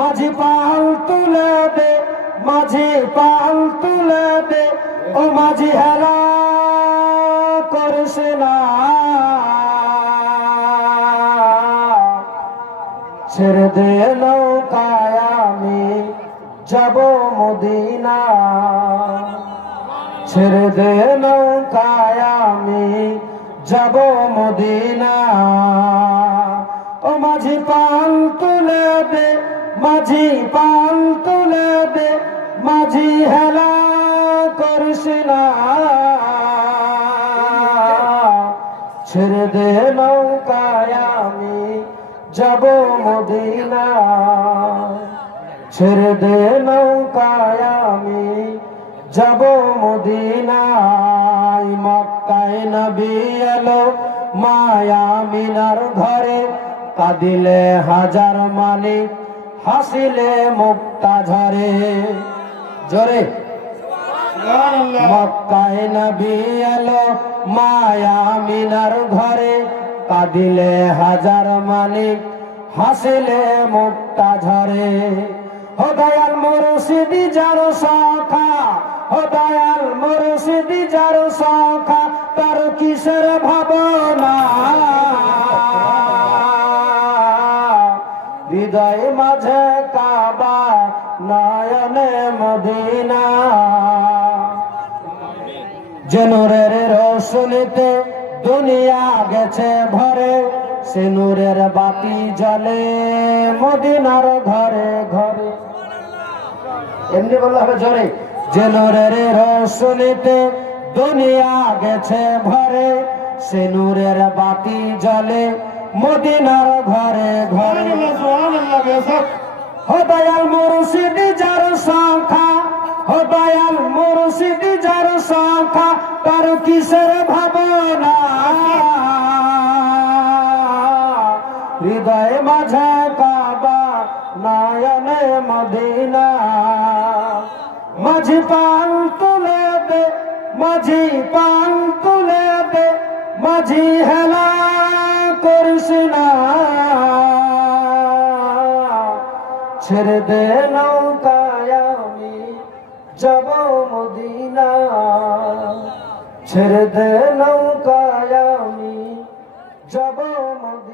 মাঝি পাল তুলে দে, মাঝি পাল তুলে দে, ও মাঝি হেলা করিস না। ছেড়ে দে নৌকায় আমি যাব মদিনা, ছেড়ে দে নৌকায় আমি যাব মদিনা। ও মাঝি পাল তুলে দে, মাঝি পাল তুলে দে, মাঝি হেলা করিস না। ছেড়ে দে নৌকায় আমি যাব মদিনা, ছেড়ে দে নৌকায় আমি যাব মদিনায়। মক্কায় নবী এলো মায়া মিনার ঘরে, কাঁদিলে হাজার মালিক হাসিলে মুক্তা ঝরে। জোরে মক্কায় নবী এলো মায়া মিনার ঘরে, কাঁদিলে হাজার মালিক হাসিলে মুক্তা ঝরে। ও দয়াল মুর্শিদি যার শাখা, ও দয়াল মুর্শিদি যার শাখা, তার কিসের ভাবনা। হৃদয় মাঝে কাবা, নয়নে মদিনা। যে নূরের রোশনীতে দুনিয়া গেছে ভরে, সে নূরের বাতি জ্বলে মদিনার ঘরে ঘরে। এমনি বললে হবে জোরে। যে নূরের রোশনীতে দুনিয়া গেছে ভরে, সে নূরের বাতি জ্বলে মদিনার ঘরে ঘরে। ও দয়াল মুর্শিদি যার শাখা, ও দয়াল মুর্শিদি যার শাখা, তার কিসের ভাবনা। হৃদয় মাঝে কাবা, নয়নে মদিনা। মাঝি পাল তুলে দে, মাঝি পাল তুলে দে, মাঝি হেলা করিস না। ছেড়ে দে নৌকায় আমি যাব মদিনা, ছেড়ে দে নৌকায় আমি যাব মদিনা।